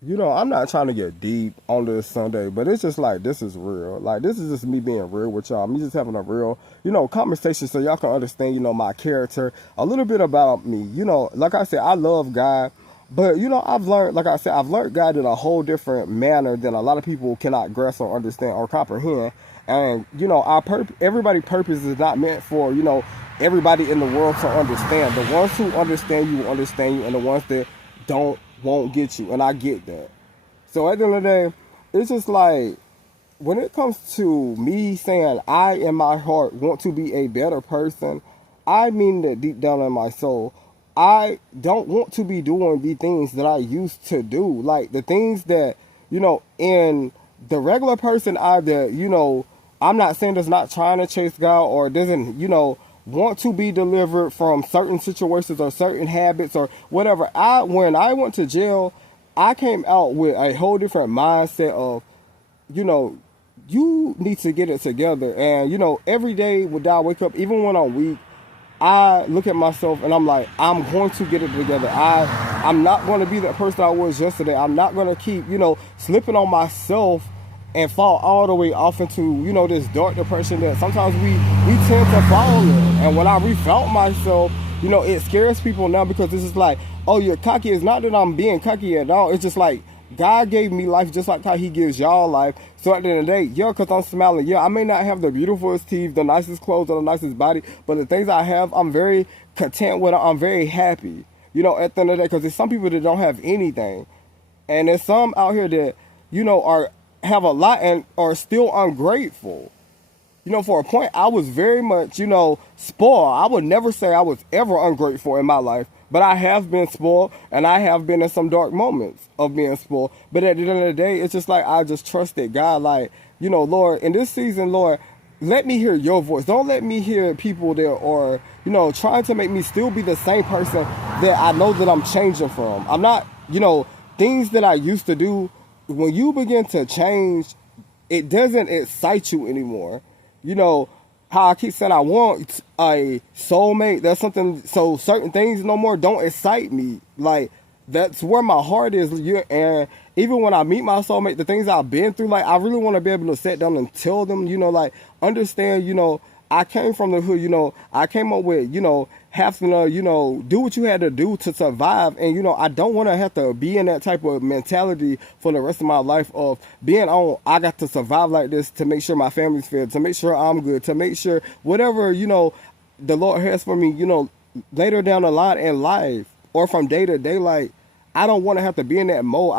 I'm not trying to get deep on this Sunday, but it's just like this is real. Like this is just me being real with y'all. Me just having a real, conversation so y'all can understand, my character, a little bit about me. Like I said, I love God, but I've learned, like I said, I've learned God in a whole different manner than a lot of people cannot grasp or understand or comprehend. And everybody purpose is not meant for everybody in the world to understand. The ones who understand you will understand you, and the ones that don't won't get you, and I get that. So at the end of the day, it's just like when it comes to me saying I in my heart want to be a better person, I mean that deep down in my soul. I don't want to be doing the things that I used to do. Like the things that, in the regular person either, I'm not saying that's not trying to chase God or doesn't, want to be delivered from certain situations or certain habits or whatever. When I went to jail, I came out with a whole different mindset of, you know, you need to get it together. And, every day when I wake up, even when I'm weak, I look at myself and I'm like, I'm going to get it together. I'm not going to be that person I was yesterday. I'm not going to keep, slipping on myself and fall all the way off into, this dark depression that sometimes we tend to fall in. And when I refound myself, it scares people now because it's just like, oh, you're cocky. It's not that I'm being cocky at all. It's just like, God gave me life just like how he gives y'all life. So at the end of the day, because I'm smiling. Yeah, I may not have the beautifulest teeth, the nicest clothes, or the nicest body, but the things I have, I'm very content with. I'm very happy. At the end of the day, because there's some people that don't have anything. And there's some out here that, are have a lot and are still ungrateful. For a point, I was very much, spoiled. I would never say I was ever ungrateful in my life, but I have been spoiled, and I have been in some dark moments of being spoiled. But at the end of the day, it's just like I just trusted God, like, Lord, in this season, Lord, let me hear your voice. Don't let me hear people that are, trying to make me still be the same person that I know that I'm changing from. I'm not, things that I used to do, when you begin to change, it doesn't excite you anymore. How I keep saying I want a soulmate. That's something. So certain things no more don't excite me. Like that's where my heart is. And even when I meet my soulmate, the things I've been through, like I really want to be able to sit down and tell them, like understand, I came from the hood, I came up with, having to, do what you had to do to survive. And, I don't want to have to be in that type of mentality for the rest of my life of being on, I got to survive like this to make sure my family's fed, to make sure I'm good, to make sure whatever, the Lord has for me, later down the line in life or from day to day, like, I don't want to have to be in that mode.